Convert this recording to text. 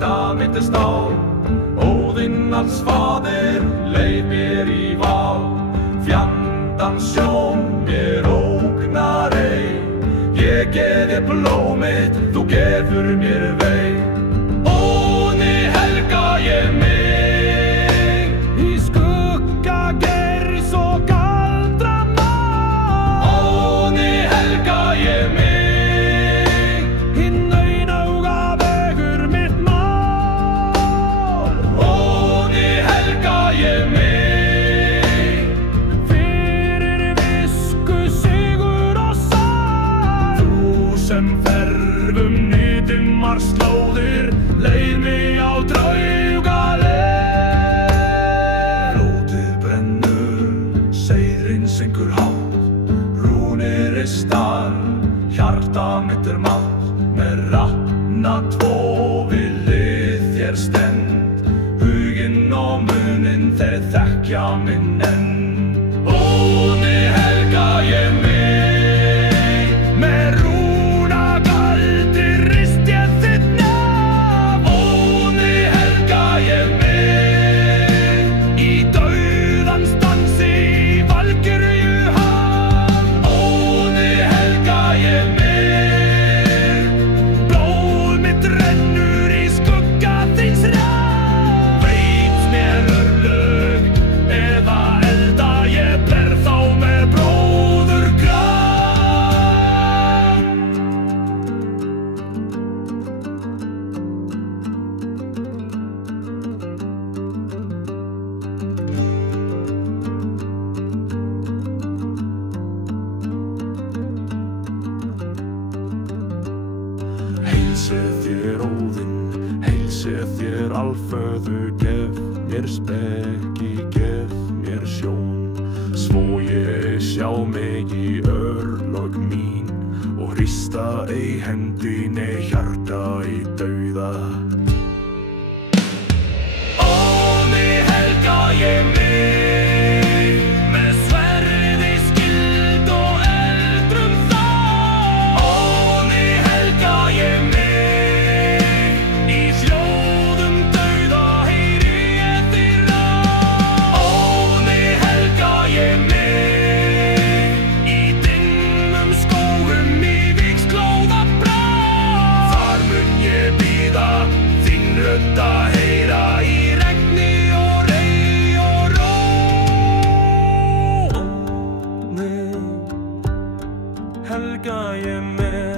hjarta mitt stál. Óðinn alls faðir leið mér í val. Fjandans sjón mér ógnar ei. Ég gef þér blóð mitt, þú gefur mér vei. Óðni helga ég mig í skugga geirs og galdranna. Óðni helga ég mig, hinn auðnauga vegur mitt mál. Óðni helga ég mig, fyrir visku sigur og sál. Þú sem ferðum nýdimmar slóðir, leið mig á draugaleið. Rótið brennur, seiðrinn syngur hátt, rúnir ristar, hjarta mitt mátt. Með ratna tvo við hlið þér stend, huginn og muninn þeir þekkja minn enn. Óðni helga ég mig, með rúnagaldi rist ég þitt nafn. Óðni helga ég mig, í dauðans dansi í valkyrju hann. Óðni helga ég mig, blóð mitt rennur í skugga þíns rann. Veit mér örlög eða elda, ég ber þá með bróðurgrann. Heilse þér Óðinn, heilse þér alföður, gef mér speki, gef mér sjón, svo ég sjá mig í örlög mín og hrista ei hendi nei hjarta í dauða. Óðni helga ég mig, með sverði skyld og eldrum þá. Óðni helga ég mig, í hljóðum dauða heyri ég þér ráð. Óðni helga ég mig, í dimmum skógum í víxlóða bráð. Þar mun ég bíða, þín rödd að heyra í regni og rey og ró. Óðni helga ég mig.